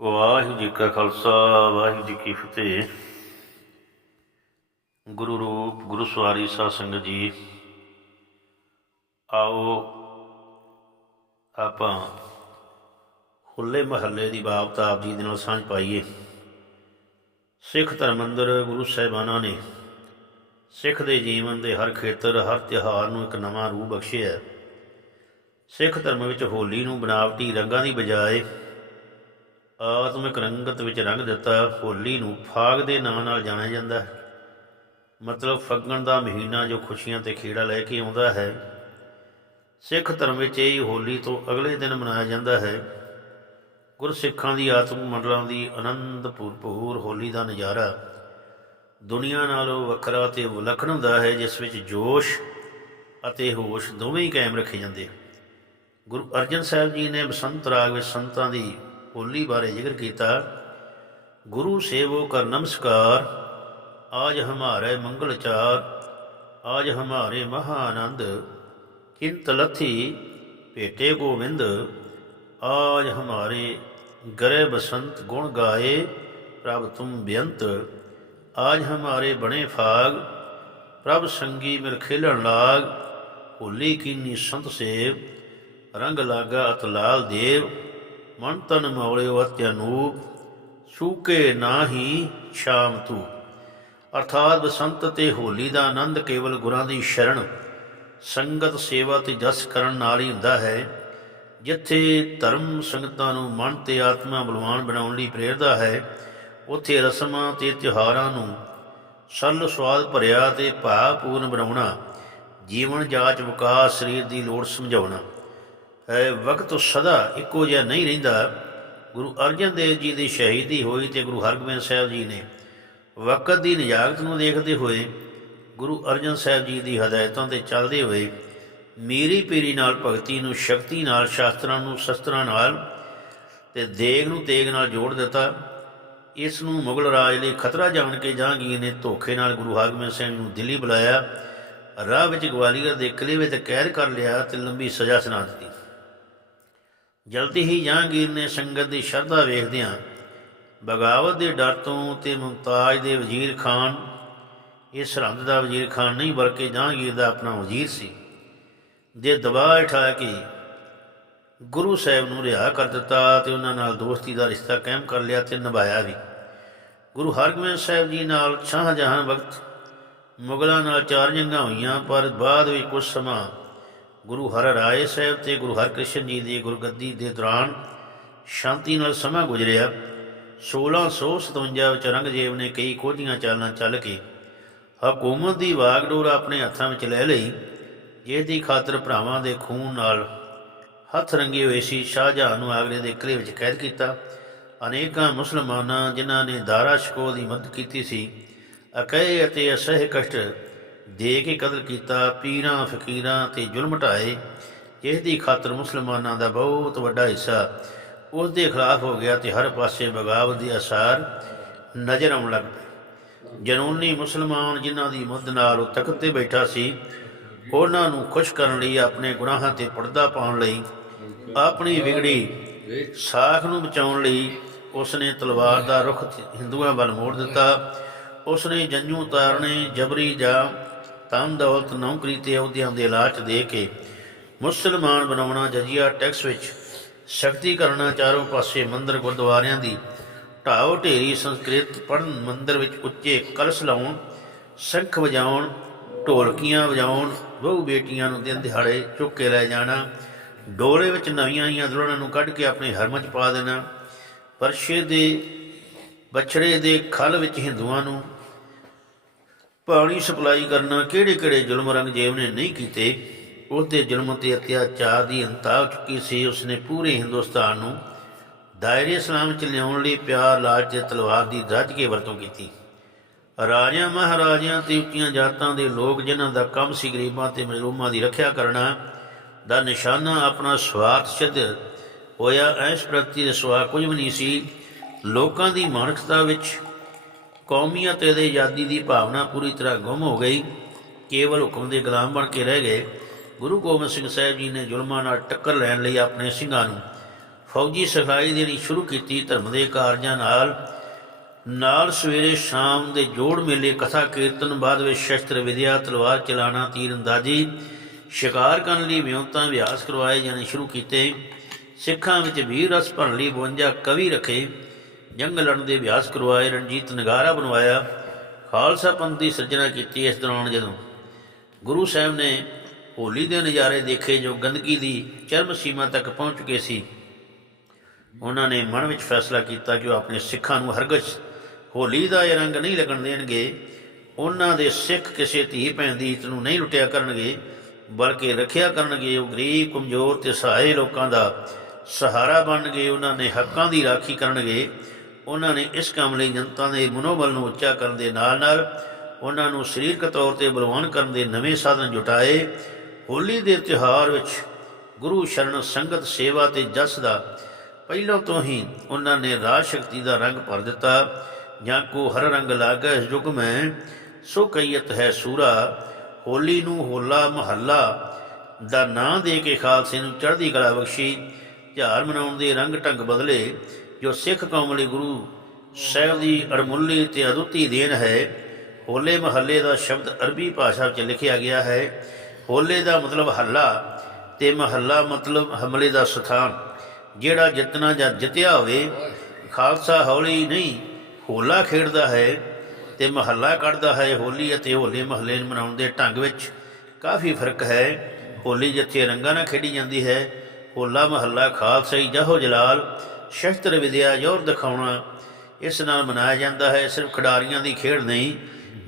ਵਾਹਿਗੁਰੂ ਜੀ ਕਾ ਖਾਲਸਾ, ਵਾਹਿਗੁਰੂ ਜੀ ਕੀ ਫਤਿਹ। ਗੁਰੂ ਰੂਪ, ਗੁਰੂ ਸਵਾਰੀ ਸਾਧ ਸੰਗਤ ਜੀ, ਆਓ ਆਪਾਂ ਹੁੱਲੇ ਮਹੱਲੇ ਦੀ ਬਾਬਤ ਆਪ ਜੀ ਦੇ ਨਾਲ ਸਾਂਝ ਪਾਈਏ। ਸਿੱਖ ਧਰਮ ਅੰਦਰ ਗੁਰੂ ਸਾਹਿਬਾਨਾਂ ਨੇ ਸਿੱਖ ਦੇ ਜੀਵਨ ਦੇ ਹਰ ਖੇਤਰ, ਹਰ ਤਿਉਹਾਰ ਨੂੰ ਇੱਕ ਨਵਾਂ ਰੂਪ ਬਖਸ਼ਿਆ। ਸਿੱਖ ਧਰਮ ਵਿੱਚ ਹੋਲੀ ਨੂੰ ਬਨਾਵਟੀ ਰੰਗਾਂ ਦੀ ਬਜਾਏ ਆਤਮਿਕ ਰੰਗਤ ਵਿੱਚ ਰੰਗ ਦਿੱਤਾ ਹੋਲੀ ਨੂੰ ਫਾਗ ਦੇ ਨਾਂ ਨਾਲ ਜਾਣਿਆ ਜਾਂਦਾ ਹੈ। ਮਤਲਬ ਫੱਗਣ ਦਾ ਮਹੀਨਾ ਜੋ ਖੁਸ਼ੀਆਂ ਤੇ ਖੇੜਾ ਲੈ ਕੇ ਆਉਂਦਾ ਹੈ। ਸਿੱਖ ਧਰਮ ਵਿੱਚ ਇਹ ਹੋਲੀ ਤੋਂ ਅਗਲੇ ਦਿਨ ਮਨਾਇਆ ਜਾਂਦਾ ਹੈ। ਗੁਰਸਿੱਖਾਂ ਦੀ ਆਤਮ ਮੰਡਲਾਂ ਦੀ ਆਨੰਦ ਭਰਪੂਰ ਹੋਲੀ ਦਾ ਨਜ਼ਾਰਾ ਦੁਨੀਆ ਨਾਲੋਂ ਵੱਖਰਾ ਤੇ ਵਿਲੱਖਣ ਹੁੰਦਾ ਹੈ, ਜਿਸ ਵਿੱਚ ਜੋਸ਼ ਅਤੇ ਹੋਸ਼ ਦੋਵੇਂ ਹੀ ਕਾਇਮ ਰੱਖੇ ਜਾਂਦੇ ਗੁਰੂ ਅਰਜਨ ਸਾਹਿਬ ਜੀ ਨੇ ਬਸੰਤ ਰਾਗ ਵਿੱਚ ਸੰਤਾਂ ਦੀ ਹੋਲੀ ਬਾਰੇ ਜ਼ਿਕਰ ਕੀਤਾ, ਗੁਰੂ ਸੇਵੋ ਕਰ ਨਮਸਕਾਰ, ਆਜ ਹਮਾਰੇ ਮੰਗਲ ਚਾਰ, ਆਜ ਹਮਾਰੇ ਮਹਾਨੰਦ, ਕਿੰਤ ਲਥੀ ਭੇਟੇ ਗੋਵਿੰਦ, ਆਜ ਹਮਾਰੇ ਗਰੇ ਬਸੰਤ ਗੁਣ ਗਾਏ, ਪ੍ਰਭ ਤੁਮ ਬੇਅੰਤ ਆਜ ਹਮਾਰੇ ਬਣੇ ਫਾਗ, ਪ੍ਰਭ ਸੰਗੀ ਮਿਲ ਖੇਲਣ ਲਾਗ, ਹੋਲੀ ਕੀਨੀ ਸੰਤ ਸੇਵ, ਰੰਗ ਲਾਗਾ ਅਤ ਲਾਲ ਦੇਵ ਮਨ ਤਨ ਮੌਲਿਓ ਅਤਿ ਅਨੂਪ ਸੂਕੇ ਨਾਹੀ ਸ਼ਾਮ ਤੂ। ਅਰਥਾਤ ਬਸੰਤ ਤੇ ਹੋਲੀ ਦਾ ਆਨੰਦ ਕੇਵਲ ਗੁਰਾਂ ਦੀ ਸ਼ਰਣ ਸੰਗਤ ਸੇਵਾ ਤੇ ਜਸ ਕਰਨ ਨਾਲ ਹੀ ਹੁੰਦਾ ਹੈ, ਜਿੱਥੇ ਧਰਮ ਸੰਗਤਾਂ ਨੂੰ ਮਨ ਤੇ ਆਤਮਾ ਬਲਵਾਨ ਬਣਾਉਣ ਲਈ ਪ੍ਰੇਰਦਾ ਹੈ, ਉੱਥੇ ਰਸਮਾਂ ਤੇ ਤਿਉਹਾਰਾਂ ਨੂੰ ਸਰਲ ਸਵਾਦ ਭਰਿਆ ਤੇ ਭਾਵਪੂਰਨ ਬਣਾਉਣਾ, ਜੀਵਨ ਜਾਚ ਵਿਕਾਸ ਸਰੀਰ ਦੀ ਲੋੜ ਸਮਝਾਉਣਾ। ਹੈ, ਵਕਤ ਸਦਾ ਇੱਕੋ ਜਿਹਾ ਨਹੀਂ ਰਹਿੰਦਾ। ਗੁਰੂ ਅਰਜਨ ਦੇਵ ਜੀ ਦੀ ਸ਼ਹੀਦੀ ਹੋਈ ਤੇ ਗੁਰੂ ਹਰਗੋਬਿੰਦ ਸਾਹਿਬ ਜੀ ਨੇ ਵਕਤ ਦੀ ਨਿਜਾਗਤ ਨੂੰ ਦੇਖਦੇ ਹੋਏ ਗੁਰੂ ਅਰਜਨ ਸਾਹਿਬ ਜੀ ਦੀ ਹਦਾਇਤਾਂ ਤੇ ਚੱਲਦੇ ਹੋਏ ਮੀਰੀ ਪੀਰੀ ਨਾਲ ਭਗਤੀ ਨੂੰ ਸ਼ਕਤੀ ਨਾਲ, ਸ਼ਾਸਤਰਾਂ ਨੂੰ ਸ਼ਸਤਰਾਂ ਨਾਲ ਤੇ ਦੇਗ ਨੂੰ ਤੇਗ ਨਾਲ ਜੋੜ ਦਿੱਤਾ। ਇਸ ਨੂੰ ਮੁਗਲ ਰਾਜ ਲਈ ਖਤਰਾ ਜਾਣ ਕੇ ਜਹਾਂਗੀਰ ਨੇ ਧੋਖੇ ਨਾਲ ਗੁਰੂ ਹਰਗੋਬਿੰਦ ਸਿੰਘ ਨੂੰ ਦਿੱਲੀ ਬੁਲਾਇਆ। ਰਾਹ ਵਿੱਚ ਗਵਾਲੀਅਰ ਦੇ ਕਿਲੇ ਵਿੱਚ ਕੈਦ ਕਰ ਲਿਆ ਤੇ ਲੰਬੀ ਸਜ਼ਾ ਸੁਣਾ ਦਿੱਤੀ। ਜਲਦੀ ਹੀ ਜਹਾਂਗੀਰ ਨੇ ਸੰਗਤ ਦੀ ਸ਼ਰਧਾ ਵੇਖਦਿਆਂ ਬਗਾਵਤ ਦੇ ਡਰ ਤੋਂ ਤੇ ਮੁਮਤਾਜ ਦੇ ਵਜ਼ੀਰ ਖਾਨ ਇਹ ਸਰਹੰਦ ਦਾ ਵਜ਼ੀਰ ਖਾਨ ਨਹੀਂ ਬਲਕਿ ਜਹਾਂਗੀਰ ਦਾ ਆਪਣਾ ਵਜ਼ੀਰ ਸੀ, ਦੇ ਦਬਾਅ ਉਠਾ ਕੇ ਗੁਰੂ ਸਾਹਿਬ ਨੂੰ ਰਿਹਾ ਕਰ ਦਿੱਤਾ ਤੇ ਉਹਨਾਂ ਨਾਲ ਦੋਸਤੀ ਦਾ ਰਿਸ਼ਤਾ ਕਾਇਮ ਕਰ ਲਿਆ ਤੇ ਨਿਭਾਇਆ ਵੀ। ਗੁਰੂ ਹਰਗੋਬਿੰਦ ਸਾਹਿਬ ਜੀ ਨਾਲ ਸ਼ਾਹਜਹਾਨ ਵਕਤ ਮੁਗਲਾਂ ਨਾਲ ਚਾਰ ਜੰਗਾਂ ਹੋਈਆਂ, ਪਰ ਬਾਅਦ ਵਿੱਚ ਕੁਝ ਸਮਾਂ ਗੁਰੂ ਹਰ ਰਾਏ ਸਾਹਿਬ ਤੇ ਗੁਰੂ ਹਰਕ੍ਰਿਸ਼ਨ ਜੀ ਦੀ ਗੁਰਗੱਦੀ ਦੇ ਦੌਰਾਨ ਸ਼ਾਂਤੀ ਨਾਲ ਸਮਾਂ ਗੁਜ਼ਰਿਆ। 1657 ਵਿੱਚ ਔਰੰਗਜ਼ੇਬ ਨੇ ਕਈ ਕੋਝੀਆਂ ਚਾਲਾਂ ਚੱਲ ਕੇ ਹਕੂਮਤ ਦੀ ਵਾਗਡੋਰ ਆਪਣੇ ਹੱਥਾਂ ਵਿੱਚ ਲੈ ਲਈ ਜਿਸ ਦੀ ਖਾਤਰ ਭਰਾਵਾਂ ਦੇ ਖੂਨ ਨਾਲ ਹੱਥ ਰੰਗੇ ਹੋਏ ਸੀ। ਸ਼ਾਹਜਹਾਨ ਨੂੰ ਆਗਰੇ ਦੇ ਕਿਲੇ ਵਿੱਚ ਕੈਦ ਕੀਤਾ। ਅਨੇਕਾਂ ਮੁਸਲਮਾਨਾਂ ਜਿਨ੍ਹਾਂ ਨੇ ਦਾਰਾ ਸ਼ਕੋ ਦੀ ਮਦਦ ਕੀਤੀ ਸੀ। ਅਕਏ ਅਤੇ ਅਸਹਿ ਕਸ਼ਟ ਦੇ ਕੇ ਕਦਰ ਕੀਤਾ, ਪੀਰਾਂ, ਫਕੀਰਾਂ ਤੇ ਜ਼ੁਲਮ ਢਾਏ ਜਿਸ ਦੀ ਖਾਤਰ ਮੁਸਲਮਾਨਾਂ ਦਾ ਬਹੁਤ ਵੱਡਾ ਹਿੱਸਾ ਉਸ ਦੇ ਖਿਲਾਫ ਹੋ ਗਿਆ ਤੇ ਹਰ ਪਾਸੇ ਬਗਾਵਤ ਦੇ ਅਸਾਰ ਨਜ਼ਰ ਆਉਣ ਲੱਗ ਪਏ। ਜਨੂਨੀ ਮੁਸਲਮਾਨ ਜਿਨ੍ਹਾਂ ਦੀ ਮਦਦ ਨਾਲ ਉਹ ਤਖਤ ਤੇ ਬੈਠਾ ਸੀ, ਉਹਨਾਂ ਨੂੰ ਖੁਸ਼ ਕਰਨ ਲਈ ਆਪਣੇ ਗੁਨਾਹਾਂ ਤੇ ਪਰਦਾ ਪਾਉਣ ਲਈ, ਆਪਣੀ ਵਿਗੜੀ ਸਾਖ ਨੂੰ ਬਚਾਉਣ ਲਈ ਉਸਨੇ ਤਲਵਾਰ ਦਾ ਰੁਖ ਹਿੰਦੂਆਂ ਵੱਲ ਮੋੜ ਦਿੱਤਾ। ਉਸਨੇ ਜੰਜੂ ਤਾਰਨੇ, ਜਬਰੀ ਜਾਂ ਤਨ ਦੌਲਤ ਨੌਕਰੀ ਤੇ ਅਹੁਦਿਆਂ ਦੇ ਲਾਲਚ ਦੇ ਕੇ ਮੁਸਲਮਾਨ ਬਣਾਉਣਾ ਜਜ਼ੀਆ ਟੈਕਸ ਵਿੱਚ ਸ਼ਕਤੀ ਕਰਨਾ ਚਾਰੋਂ ਪਾਸੇ ਮੰਦਰ ਗੁਰਦੁਆਰਿਆਂ ਦੀ ਢਾਓ ਢੇਰੀ ਸੰਸਕ੍ਰਿਤ ਪੜਨ ਮੰਦਰ ਵਿੱਚ ਉੱਚੇ ਕਲਸ਼ ਲਾਉਣ, ਸ਼ੰਖ ਵਜਾਉਣ, ਢੋਲਕੀਆਂ ਵਜਾਉਣ, ਬਹੁ ਬੇਟੀਆਂ ਨੂੰ ਦਿਨ ਦਿਹਾੜੇ ਚੁੱਕ ਕੇ ਲੈ ਜਾਣਾ ਡੋਲੇ ਵਿੱਚ ਨਵੀਆਂ ਆਈਆਂ ਦੁਲਹਨਾਂ ਨੂੰ ਕੱਢ ਕੇ ਆਪਣੇ ਹਰਮ 'ਚ ਪਾ ਦੇਣਾ, ਪਰਸ਼ੇ ਦੇ, ਬਛੜੇ ਦੇ ਖਲ ਵਿੱਚ ਹਿੰਦੂਆਂ ਨੂੰ ਪਾਣੀ ਸਪਲਾਈ ਕਰਨਾ ਕਿਹੜੇ ਕਿਹੜੇ ਜ਼ੁਲਮ ਰੰਗਜੇਬ ਨੇ ਨਹੀਂ ਕੀਤੇ ਉਸ ਜ਼ੁਲਮ ਤੇ ਅਤਿਆਚਾਰ ਦੀ ਅੰਤਾ ਚੁੱਕੀ ਸੀ। ਉਸਨੇ ਪੂਰੇ ਹਿੰਦੁਸਤਾਨ ਨੂੰ ਦਾਇਰੇ ਇਸਲਾਮ ਚ ਲਿਆਉਣ ਲਈ ਪਿਆਰ ਲਾਜ ਤੇ ਤਲਵਾਰ ਦੀ ਰੱਜ ਕੇ ਵਰਤੋਂ ਕੀਤੀ। ਰਾਜਿਆਂ, ਮਹਾਰਾਜਿਆਂ ਤੇ ਉੱਚੀਆਂ ਜਾਤਾਂ ਦੇ ਲੋਕ ਜਿਨ੍ਹਾਂ ਦਾ ਕੰਮ ਸੀ, ਗਰੀਬਾਂ ਤੇ ਮਜ਼ਲੂਮਾਂ ਦੀ ਰੱਖਿਆ ਕਰਨਾ ਦਾ ਨਿਸ਼ਾਨਾ ਆਪਣਾ ਸਵਾਰਥ ਸਿੱਧ ਹੋਇਆ। ਐਸ ਪ੍ਰਤੀ ਦੇ ਸਵਾ ਕੁਝ ਵੀ ਨਹੀਂ ਸੀ। ਲੋਕਾਂ ਦੀ ਮਾਨਕਤਾ ਵਿੱਚ ਕੌਮੀਅਤ ਦੇ ਆਜ਼ਾਦੀ ਦੀ ਭਾਵਨਾ ਪੂਰੀ ਤਰ੍ਹਾਂ ਗੁੰਮ ਹੋ ਗਈ। ਕੇਵਲ ਹੁਕਮ ਦੇ ਗੁਲਾਮ ਬਣ ਕੇ ਰਹਿ ਗਏ। ਗੁਰੂ ਗੋਬਿੰਦ ਸਿੰਘ ਸਾਹਿਬ ਜੀ ਨੇ ਜ਼ੁਲਮਾਂ ਨਾਲ ਟੱਕਰ ਲੈਣ ਲਈ ਆਪਣੇ ਸਿੰਘਾਂ ਨੂੰ ਫੌਜੀ ਸਿਖਲਾਈ ਦੇਣੀ ਸ਼ੁਰੂ ਕੀਤੀ ਧਰਮ ਦੇ ਕਾਰਜਾਂ ਨਾਲ। ਨਾਲ ਸਵੇਰੇ ਸ਼ਾਮ ਦੇ ਜੋੜ ਮੇਲੇ, ਕਥਾ ਕੀਰਤਨ, ਬਾਅਦ ਵਿੱਚ ਸ਼ਸਤਰ ਵਿਦਿਆ, ਤਲਵਾਰ ਚਲਾਣਾ ਤੀਰ ਅੰਦਾਜ਼ੀ ਸ਼ਿਕਾਰ ਕਰਨ ਲਈ ਵਿਉਂਤਾਂ ਅਭਿਆਸ ਕਰਵਾਏ ਜਾਣੇ ਸ਼ੁਰੂ ਕੀਤੇ। ਸਿੱਖਾਂ ਵਿੱਚ ਵੀਰ ਰਸ ਭਰਨ ਲਈ 52 ਕਵੀ ਰੱਖੇ। ਜੰਗ ਲੜਨ ਦੇ ਅਭਿਆਸ ਕਰਵਾਏ, ਰਣਜੀਤ ਨਗਾਰਾ ਬਣਵਾਇਆ, ਖਾਲਸਾ ਪੰਥ ਦੀ ਸਿਰਜਣਾ ਕੀਤੀ ਇਸ ਦੌਰਾਨ ਜਦੋਂ ਗੁਰੂ ਸਾਹਿਬ ਨੇ ਹੋਲੀ ਦੇ ਨਜ਼ਾਰੇ ਦੇਖੇ ਜੋ ਗੰਦਗੀ ਦੀ ਚਰਮ ਸੀਮਾ ਤੱਕ ਪਹੁੰਚ ਚੁੱਕੇ ਸੀ, ਉਹਨਾਂ ਨੇ ਮਨ ਵਿੱਚ ਫੈਸਲਾ ਕੀਤਾ ਕਿ ਉਹ ਆਪਣੇ ਸਿੱਖਾਂ ਨੂੰ ਹਰਗਜ਼ ਹੋਲੀ ਦਾ ਇਹ ਰੰਗ ਨਹੀਂ ਲੱਗਣ ਦੇਣਗੇ, ਉਹਨਾਂ ਦੇ ਸਿੱਖ ਕਿਸੇ ਧੀ ਭੈਣ ਦੀ ਇੱਜ਼ਤ ਨੂੰ ਨਹੀਂ ਲੁੱਟਿਆ ਕਰਨਗੇ, ਬਲਕਿ ਰੱਖਿਆ ਕਰਨਗੇ। ਉਹ ਗਰੀਬ, ਕਮਜ਼ੋਰ ਤੇ ਸਹਾਏ ਲੋਕਾਂ ਦਾ ਸਹਾਰਾ ਬਣਨਗੇ, ਉਹਨਾਂ ਨੇ ਹੱਕਾਂ ਦੀ ਰਾਖੀ ਕਰਨਗੇ। ਉਹਨਾਂ ਨੇ ਇਸ ਕੰਮ ਲਈ ਜਨਤਾ ਦੇ ਮਨੋਬਲ ਨੂੰ ਉੱਚਾ ਕਰਨ ਦੇ ਨਾਲ-ਨਾਲ ਉਹਨਾਂ ਨੂੰ ਸਰੀਰਕ ਤੌਰ ਤੇ ਬਲਵਾਨ ਕਰਨ ਦੇ ਨਵੇਂ ਸਾਧਨ ਜੁਟਾਏ। ਹੋਲੀ ਦੇ ਤਿਉਹਾਰ ਵਿੱਚ ਗੁਰੂ ਸ਼ਰਨ ਸੰਗਤ ਸੇਵਾ ਤੇ ਜਸ ਦਾ ਪਹਿਲਾਂ ਤੋਂ ਹੀ ਉਹਨਾਂ ਨੇ ਰਾਜ ਸ਼ਕਤੀ ਦਾ ਰੰਗ ਭਰ ਦਿੱਤਾ। ਜਾਂ ਕੋ ਹਰ ਰੰਗ ਲਾਗਾ ਇਸ ਯੁਗ ਮੈਂ, ਸੋ ਕਈਤ ਹੈ ਸੂਰਾ। ਹੋਲੀ ਨੂੰ ਹੋਲਾ ਮਹੱਲਾ ਦਾ ਨਾਂ ਦੇ ਕੇ ਖਾਲਸੇ ਨੂੰ ਚੜ੍ਹਦੀ ਕਲਾ ਬਖਸ਼ੀ। ਤਿਉਹਾਰ ਮਨਾਉਣ ਦੇ ਰੰਗ ਢੰਗ ਬਦਲੇ ਜੋ ਸਿੱਖ ਕੌਮ ਲਈ ਗੁਰੂ ਸਾਹਿਬ ਦੀ ਅੜਮੁੱਲੀ ਤੇ ਅਦੁੱਤੀ ਦੇਣ ਹੈ, ਹੋਲੇ ਮਹੱਲੇ ਦਾ ਸ਼ਬਦ ਅਰਬੀ ਭਾਸ਼ਾ ਵਿੱਚ ਲਿਖਿਆ ਗਿਆ ਹੈ। ਹੋਲੇ ਦਾ ਮਤਲਬ ਹੱਲਾ ਤੇ ਮਹੱਲਾ ਮਤਲਬ ਹਮਲੇ ਦਾ ਸਥਾਨ। ਜਿਹੜਾ ਜਿੱਤਣਾ ਜਾਂ ਜਿੱਤਿਆ ਹੋਵੇ, ਖਾਲਸਾ ਹੌਲੀ ਨਹੀਂ, ਹੋਲਾ ਖੇਡਦਾ ਹੈ ਤੇ ਮਹੱਲਾ ਕੱਢਦਾ ਹੈ। ਹੋਲੀ ਅਤੇ ਹੋਲੇ ਮਹੱਲੇ ਨੂੰ ਮਨਾਉਣ ਦੇ ਢੰਗ ਵਿੱਚ ਕਾਫੀ ਫ਼ਰਕ ਹੈ। ਹੋਲੀ ਜਿੱਥੇ ਰੰਗਾਂ ਨਾਲ ਖੇਡੀ ਜਾਂਦੀ ਹੈ, ਹੋਲਾ ਮਹੱਲਾ ਖਾਲਸਾਈ ਜਹੋ ਜਲਾਲ ਸ਼ਸਤਰ ਵਿਦਿਆ ਜ਼ੋਰ ਦਿਖਾਉਣਾ ਇਸ ਨਾਲ ਮਨਾਇਆ ਜਾਂਦਾ ਹੈ। ਸਿਰਫ ਖਿਡਾਰੀਆਂ ਦੀ ਖੇਡ ਨਹੀਂ,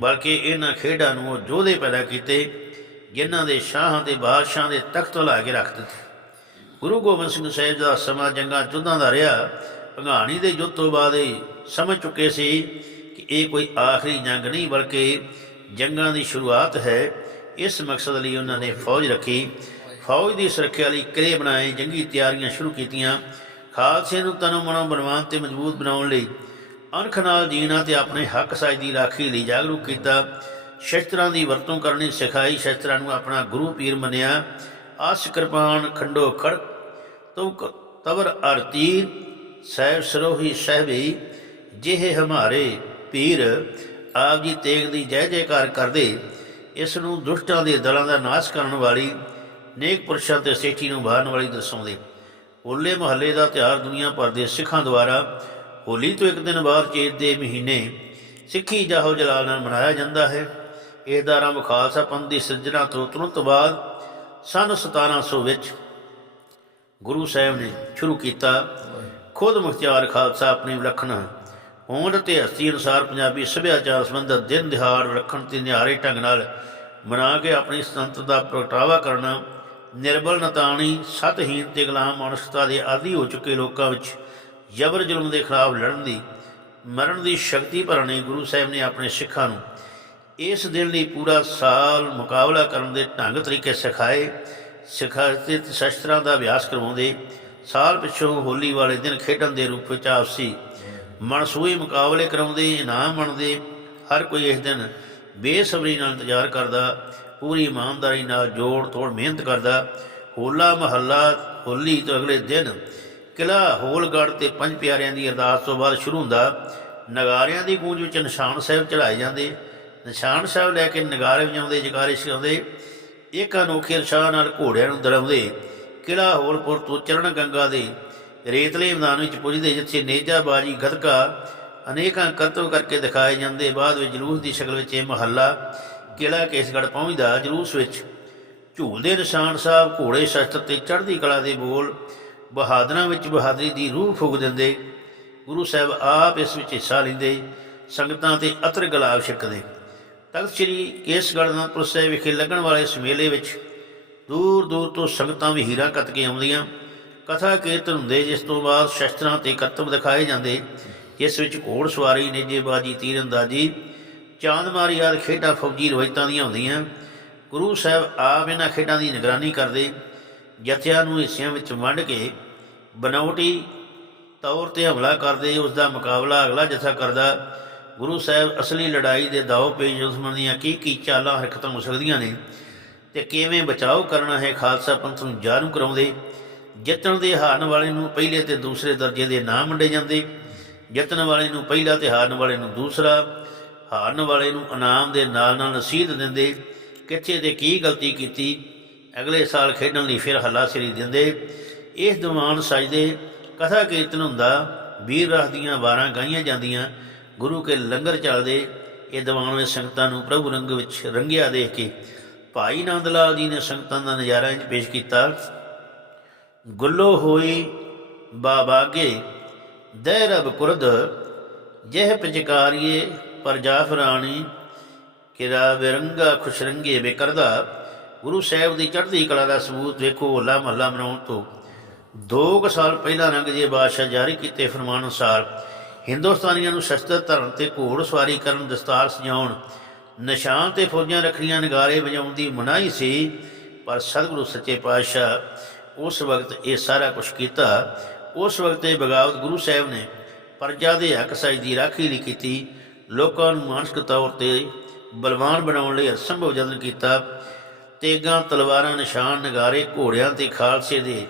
ਬਲਕਿ ਇਹਨਾਂ ਖੇਡਾਂ ਨੂੰ ਉਹ ਯੋਧੇ ਪੈਦਾ ਕੀਤੇ, ਜਿਨ੍ਹਾਂ ਦੇ ਸ਼ਾਹਾਂ ਤੇ ਬਾਦਸ਼ਾਹਾਂ ਦੇ ਤਖਤ ਲਾ ਕੇ ਰੱਖ ਦਿੱਤੇ। ਗੁਰੂ ਗੋਬਿੰਦ ਸਿੰਘ ਸਾਹਿਬ ਦਾ ਸਮਾਂ ਜੰਗਾਂ ਯੁੱਧਾਂ ਦਾ ਰਿਹਾ। ਭੰਗਾਣੀ ਦੇ ਯੁੱਧ ਤੋਂ ਬਾਅਦ ਇਹ ਸਮਝ ਚੁੱਕੇ ਸੀ ਕਿ ਇਹ ਕੋਈ ਆਖਰੀ ਜੰਗ ਨਹੀਂ, ਬਲਕਿ ਜੰਗਾਂ ਦੀ ਸ਼ੁਰੂਆਤ ਹੈ। ਇਸ ਮਕਸਦ ਲਈ ਉਹਨਾਂ ਨੇ ਫੌਜ ਰੱਖੀ। ਫੌਜ ਦੀ ਸੁਰੱਖਿਆ ਲਈ ਕਿਲੇ ਬਣਾਏ, ਜੰਗੀ ਤਿਆਰੀਆਂ ਸ਼ੁਰੂ ਕੀਤੀਆਂ। ਖਾਲਸੇ ਨੂੰ ਤਨੋਂ ਮਨੋਂ ਬਲਵਾਨ ਤੇ ਮਜ਼ਬੂਤ ਬਣਾਉਣ ਲਈ ਅਣਖ ਨਾਲ ਜੀਣਾ ਤੇ ਆਪਣੇ ਹੱਕ ਸਾਜ ਦੀ ਰਾਖੀ ਲਈ ਜਾਗਰੂਕ ਕੀਤਾ। ਸ਼ਸਤਰਾਂ ਦੀ ਵਰਤੋਂ ਕਰਨੀ ਸਿਖਾਈ। ਸ਼ਸਤਰਾਂ ਨੂੰ ਆਪਣਾ ਗੁਰੂ ਪੀਰ ਮੰਨਿਆ। ਆਸ ਕਿਰਪਾਨ ਖੰਡੋ ਖੜ ਤੁਕ ਤਵਰ ਅਰਤੀ ਸਹਿਬ ਸਰੋਹੀ ਸਹਿਬੀ ਜਿਹੇ ਹਮਾਰੇ ਪੀਰ ਆਪ ਜੀ ਤੇਗ ਦੀ ਜੈ ਜੈਕਾਰ ਕਰਦੇ। ਇਸ ਨੂੰ ਦੁਸ਼ਟਾਂ ਦੇ ਦਲਾਂ ਦਾ ਨਾਸ਼ ਕਰਨ ਵਾਲੀ ਨੇਕ ਪੁਰਸ਼ਾਂ ਤੇ ਸੇਠੀ ਨੂੰ ਬਾਹਰਨ ਵਾਲੀ ਦਰਸਾਉਂਦੇ। ਹੋਲੇ ਮਹੱਲੇ ਦਾ ਤਿਉਹਾਰ ਦੁਨੀਆ ਭਰ ਦੇ ਸਿੱਖਾਂ ਦੁਆਰਾ ਹੋਲੀ ਤੋਂ ਇੱਕ ਦਿਨ ਬਾਅਦ ਚੇਤ ਦੇ ਮਹੀਨੇ ਸਿੱਖੀ ਜਾਹੋ ਜਲਾਲ ਨਾਲ ਮਨਾਇਆ ਜਾਂਦਾ ਹੈ। ਇਸ ਦਾ ਆਰੰਭ ਖਾਲਸਾ ਪੰਥ ਦੀ ਸਿਰਜਣਾ ਤੋਂ ਤੁਰੰਤ ਬਾਅਦ ਸਨ 1700 ਵਿੱਚ ਗੁਰੂ ਸਾਹਿਬ ਨੇ ਸ਼ੁਰੂ ਕੀਤਾ। ਖੁਦ ਮੁਖਤਿਆਰ ਖਾਲਸਾ ਆਪਣੀ ਵਿਲੱਖਣ ਹੋਂਦ ਤੇ ਹਸਤੀ ਅਨੁਸਾਰ ਪੰਜਾਬੀ ਸੱਭਿਆਚਾਰ ਸੰਬੰਧਤ ਦਿਨ ਦਿਹਾੜ ਰੱਖਣ ਤੇ ਨਿਹਾਰੇ ਢੰਗ ਨਾਲ ਮਨਾ ਕੇ ਆਪਣੀ ਸੁਤੰਤਰਤਾ ਦਾ ਪ੍ਰਗਟਾਵਾ ਕਰਨਾ ਨਿਰਬਲ ਨਤਾਣੀ ਸਤਹੀਣ ਤੇ ਗੁਲਾਮ ਮਨੁੱਖਤਾ ਦੇ ਆਦੀ ਹੋ ਚੁੱਕੇ ਲੋਕਾਂ ਵਿੱਚ ਜ਼ਬਰ ਜ਼ੁਲਮ ਦੇ ਖਿਲਾਫ ਲੜਨ ਦੀ, ਮਰਨ ਦੀ ਸ਼ਕਤੀ ਭਰਨੇ ਗੁਰੂ ਸਾਹਿਬ ਨੇ ਆਪਣੇ ਸਿੱਖਾਂ ਨੂੰ ਇਸ ਦਿਨ ਲਈ ਪੂਰਾ ਸਾਲ ਮੁਕਾਬਲਾ ਕਰਨ ਦੇ ਢੰਗ ਤਰੀਕੇ ਸਿਖਾਏ। ਸਿਖਾਤੇ ਸ਼ਸਤਰਾਂ ਦਾ ਅਭਿਆਸ ਕਰਵਾਉਂਦੇ ਸਾਲ ਪਿਛੋਂ ਹੋਲੀ ਵਾਲੇ ਦਿਨ ਖੇਡਣ ਦੇ ਰੂਪ ਵਿੱਚ ਆਪਸੀ ਮਨਸੂਈ ਮੁਕਾਬਲੇ ਕਰਾਉਂਦੇ, ਇਨਾਮ ਬਣਦੇ ਹਰ ਕੋਈ ਇਸ ਦਿਨ ਬੇਸਬਰੀ ਨਾਲ ਇੰਤਜ਼ਾਰ ਕਰਦਾ। ਪੂਰੀ ਇਮਾਨਦਾਰੀ ਨਾਲ ਜੋੜ ਤੋੜ ਮਿਹਨਤ ਕਰਦਾ, ਹੋਲਾ ਮਹੱਲਾ ਹੋਲੀ ਤੋਂ ਅਗਲੇ ਦਿਨ ਕਿਲਾ ਹੋਲਗੜ੍ਹ ਤੇ ਪੰਜ ਪਿਆਰਿਆਂ ਦੀ ਅਰਦਾਸ ਤੋਂ ਬਾਅਦ ਸ਼ੁਰੂ ਹੁੰਦਾ। ਨਗਾਰਿਆਂ ਦੀ ਗੂੰਜ ਵਿੱਚ ਨਿਸ਼ਾਨ ਸਾਹਿਬ ਚੜਾਏ ਜਾਂਦੇ। ਨਿਸ਼ਾਨ ਸਾਹਿਬ ਲੈ ਕੇ ਨਗਾਰੇ ਵਜਾਉਂਦੇ, ਜਕਾਰੇ ਸਿਖਾਉਂਦੇ ਇੱਕ ਅਨੋਖੇ ਉਤਸ਼ਾਹ ਨਾਲ ਘੋੜਿਆਂ ਨੂੰ ਦੜਾਉਂਦੇ। ਕਿਲਾ ਹੋਲਪੁਰ ਤੋਂ ਚਰਨ ਗੰਗਾ ਦੇ ਰੇਤਲੇ ਮੈਦਾਨ ਵਿੱਚ ਪੁੱਜਦੇ, ਜਿੱਥੇ ਨੇਜਾ ਬਾਜੀ ਗਤਕਾ ਅਨੇਕਾਂ ਕਰਤਵ ਕਰਕੇ ਦਿਖਾਏ ਜਾਂਦੇ। ਬਾਅਦ ਵਿੱਚ ਜਲੂਸ ਦੀ ਸ਼ਕਲ ਵਿੱਚ ਇਹ ਮਹੱਲਾ ਕਿਲਾ ਕੇਸਗੜ੍ਹ ਪਹੁੰਚਦਾ ਜਲੂਸ ਵਿੱਚ। ਝੂਲਦੇ ਨਿਸ਼ਾਨ ਸਾਹਿਬ ਘੋੜੇ ਸ਼ਸਤਰ ਤੇ ਚੜ੍ਹਦੀ ਕਲਾ ਦੇ ਬੋਲ ਬਹਾਦਰਾਂ ਵਿੱਚ ਬਹਾਦਰੀ ਦੀ ਰੂਹ ਫੂਕ ਦਿੰਦੇ। ਗੁਰੂ ਸਾਹਿਬ ਆਪ ਇਸ ਵਿੱਚ ਹਿੱਸਾ ਲੈਂਦੇ, ਸੰਗਤਾਂ ਤੇ ਅਤਰ ਗੁਲਾਬ ਛਕਦੇ ਤਖਤ ਸ੍ਰੀ ਕੇਸਗੜ੍ਹ ਅਨੰਦਪੁਰ ਸਾਹਿਬ ਵਿਖੇ ਲੱਗਣ ਵਾਲੇ ਇਸ ਮੇਲੇ ਵਿੱਚ ਦੂਰ ਦੂਰ ਤੋਂ ਸੰਗਤਾਂ ਵੀ ਹੀਰਾ ਕੱਤ ਕੇ ਆਉਂਦੀਆਂ। ਕਥਾ ਕੀਰਤਨ ਹੁੰਦੇ, ਜਿਸ ਤੋਂ ਬਾਅਦ ਸ਼ਸਤਰਾਂ ਤੇ ਕਰਤਬ ਦਿਖਾਏ ਜਾਂਦੇ। ਇਸ ਵਿੱਚ ਘੋੜ ਸਵਾਰੀ, ਨੇਜੇਬਾਜੀ ਤੀਰੰਦਾਜ਼ੀ ਚਾਂਦਮਾਰੀ ਆਦਿ ਖੇਡਾਂ ਫੌਜੀ ਰਵਾਇਤਾਂ ਦੀਆਂ ਹੁੰਦੀਆਂ। ਗੁਰੂ ਸਾਹਿਬ ਆਪ ਇਹਨਾਂ ਖੇਡਾਂ ਦੀ ਨਿਗਰਾਨੀ ਕਰਦੇ, ਜਥਿਆਂ ਨੂੰ ਹਿੱਸਿਆਂ ਵਿੱਚ ਵੰਡ ਕੇ ਬਨੌਟੀ ਤੌਰ ਤੇ ਹਮਲਾ ਕਰਦੇ ਉਸ ਦਾ ਮੁਕਾਬਲਾ ਅਗਲਾ ਜਥਾ ਕਰਦਾ। ਗੁਰੂ ਸਾਹਿਬ ਅਸਲੀ ਲੜਾਈ ਦੇ ਦਾਅ ਪੇਜ ਦੁਸ਼ਮਣ ਦੀਆਂ ਕੀ ਕੀ ਚਾਲਾਂ ਹਰਕਤਾਂ ਹੋ ਸਕਦੀਆਂ ਨੇ ਤੇ ਕਿਵੇਂ ਬਚਾਓ ਕਰਨਾ ਹੈ ਖਾਲਸਾ ਪੰਥ ਨੂੰ ਜਾਣੂ ਕਰਾਉਂਦੇ। ਜਿੱਤਣ ਦੇ ਹਾਰਨ ਵਾਲੇ ਨੂੰ ਪਹਿਲੇ ਤੇ ਦੂਸਰੇ ਦਰਜੇ ਦੇ ਨਾਮ ਵੰਡੇ ਜਾਂਦੇ। ਜਿੱਤਣ ਵਾਲੇ ਨੂੰ ਪਹਿਲਾ ਤੇ ਹਾਰਨ ਵਾਲੇ ਨੂੰ ਦੂਸਰਾ। ਹਾਰਨ ਵਾਲੇ ਨੂੰ ਇਨਾਮ ਦੇ ਨਾਲ ਨਾਲ ਰਸੀਦ ਦਿੰਦੇ ਕਿੱਥੇ ਤੇ ਕੀ ਗਲਤੀ ਕੀਤੀ, ਅਗਲੇ ਸਾਲ ਖੇਡਣ ਲਈ ਫਿਰ ਹੱਲਾਸ਼ੇਰੀ ਦਿੰਦੇ। ਇਸ ਦੀਵਾਨ ਸਜਦੇ ਕਥਾ ਕੀਰਤਨ ਹੁੰਦਾ ਵੀਰ ਰਸ ਦੀਆਂ ਵਾਰਾਂ ਗਾਈਆਂ ਜਾਂਦੀਆਂ, ਗੁਰੂ ਕੇ ਲੰਗਰ ਚੱਲਦੇ। ਇਹ ਦੀਵਾਨ ਵਿੱਚ ਸੰਗਤਾਂ ਨੂੰ ਪ੍ਰਭੂ ਰੰਗ ਵਿੱਚ ਰੰਗਿਆ ਦੇਖ ਕੇ ਭਾਈ ਨੰਦ ਲਾਲ ਜੀ ਨੇ ਸੰਗਤਾਂ ਦਾ ਨਜ਼ਾਰਾ ਇੰਜ ਪੇਸ਼ ਕੀਤਾ। ਗੁੱਲੋ ਹੋਈ ਬਾਬਾਗੇ ਦਹਿ ਰਬ ਕੁਰਦ, ਜਹ ਪਚਕਾਰੀਏ ਪਰਜਾ ਫਰਾਣੀ ਕਿਰਾ ਵਿਰੰਗਾ ਖੁਸ਼ਰੰਗੇ ਬੇਕਰਦਾ ਗੁਰੂ ਸਾਹਿਬ ਦੀ ਚੜ੍ਹਦੀ ਕਲਾ ਦਾ ਸਬੂਤ ਵੇਖੋ, ਹੋਲਾ ਮਹੱਲਾ ਮਨਾਉਣ ਤੋਂ 2 ਕੁ ਸਾਲ ਪਹਿਲਾਂ ਰੰਗਜੇ ਬਾਦਸ਼ਾਹ ਜਾਰੀ ਕੀਤੇ ਫਰਮਾਨ ਅਨੁਸਾਰ, ਹਿੰਦੁਸਤਾਨੀਆਂ ਨੂੰ ਸ਼ਸਤਰ ਧਰਨ ਤੇ ਘੋੜ ਸਵਾਰੀ ਕਰਨ ਦਸਤਾਰ ਸਜਾਉਣ, ਨਿਸ਼ਾਨ ਤੇ ਫੌਜਾਂ ਰੱਖਣੀਆਂ ਨਗਾਰੇ ਵਜਾਉਣ ਦੀ ਮਨਾਹੀ ਸੀ, ਪਰ ਸਤਿਗੁਰੂ ਸੱਚੇ ਪਾਤਸ਼ਾਹ ਉਸ ਵਕਤ ਇਹ ਸਾਰਾ ਕੁਝ ਕੀਤਾ। ਉਸ ਵਕਤ ਇਹ ਬਗਾਵਤ ਗੁਰੂ ਸਾਹਿਬ ਨੇ ਪਰਜਾ ਦੇ ਹੱਕ ਸਾਈ ਦੀ ਰਾਖੀ ਲਈ ਕੀਤੀ। ਲੋਕਾਂ ਨੂੰ ਮਾਨਸਿਕ ਤੌਰ ਤੇ ਬਲਵਾਨ ਬਣਾਉਣ ਲਈ ਅਸੰਭਵ ਯਤਨ ਕੀਤਾ। ਤੇਗਾਂ, ਤਲਵਾਰਾਂ, ਨਿਸ਼ਾਨ, ਨਗਾਰੇ, ਘੋੜਿਆਂ ਤੇ ਖਾਲਸੇ ਦੇ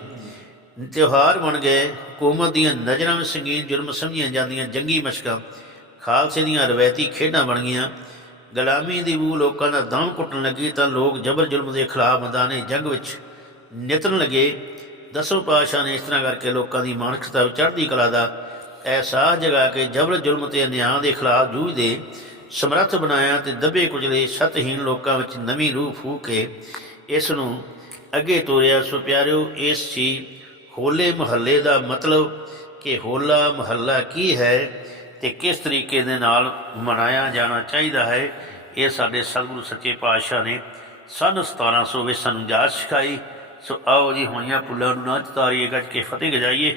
ਤਿਉਹਾਰ ਬਣ ਗਏ। ਹਕੂਮਤ ਦੀਆਂ ਨਜ਼ਰਾਂ ਵਿੱਚ ਸੰਗੀਨ ਜੁਰਮ ਸਮਝੀਆਂ ਜਾਂਦੀਆਂ ਜੰਗੀ ਮਸ਼ਕਾਂ। ਖਾਲਸੇ ਦੀਆਂ ਰਵਾਇਤੀ ਖੇਡਾਂ ਬਣ ਗਈਆਂ। ਗੁਲਾਮੀ ਦੀ ਬੂ ਲੋਕਾਂ ਦਾ ਦਮ ਘੁੱਟਣ ਲੱਗੀ ਤਾਂ ਲੋਕ ਜ਼ਬਰ ਜ਼ੁਲਮ ਦੇ ਖਿਲਾਫ ਮੈਦਾਨੇ ਜੰਗ ਵਿੱਚ ਨਿਤਰਨ ਲੱਗੇ। ਦਸਵੇਂ ਪਾਤਸ਼ਾਹ ਨੇ ਇਸ ਤਰ੍ਹਾਂ ਕਰਕੇ ਲੋਕਾਂ ਦੀ ਮਾਨਸਿਕਤਾ ਵਿੱਚ ਚੜ੍ਹਦੀ ਕਲਾ ਦਾ ਅਹਿਸਾਸ ਜਗਾ ਕੇ ਜ਼ਬਰ ਜ਼ੁਲਮ ਤੇ ਅਨਿਆਂ ਦੇ ਖਿਲਾਫ ਜੂਝਦੇ ਸਮਰੱਥ ਬਣਾਇਆ ਤੇ ਦਬੇ ਕੁਚਲੇ ਸਤਹੀਣ ਲੋਕਾਂ ਵਿੱਚ ਨਵੀਂ ਰੂਹ ਫੂਕ ਕੇ ਇਸ ਨੂੰ ਅੱਗੇ ਤੋਰਿਆ। ਸੋ ਪਿਆਰਿਓ, ਇਸ ਸੀ ਹੋਲੇ ਮਹੱਲੇ ਦਾ ਮਤਲਬ ਕਿ ਹੋਲਾ ਮਹੱਲਾ ਕੀ ਹੈ ਤੇ ਕਿਸ ਤਰੀਕੇ ਦੇ ਨਾਲ ਮਨਾਇਆ ਜਾਣਾ ਚਾਹੀਦਾ ਹੈ, ਇਹ ਸਾਡੇ ਸਤਿਗੁਰੂ ਸੱਚੇ ਪਾਤਸ਼ਾਹ ਨੇ ਸਨ 1700 ਵਿੱਚ ਸਾਨੂੰ ਜਾਚ ਸਿਖਾਈ। ਸੋ ਆਓ ਜੀ, ਹੋਈਆਂ ਪੁੱਲਾਂ ਨੂੰ ਨਾ ਚਤਾਰੀਏ ਗੱਜ ਕੇ ਫਤਿਹ ਗਜਾਈਏ।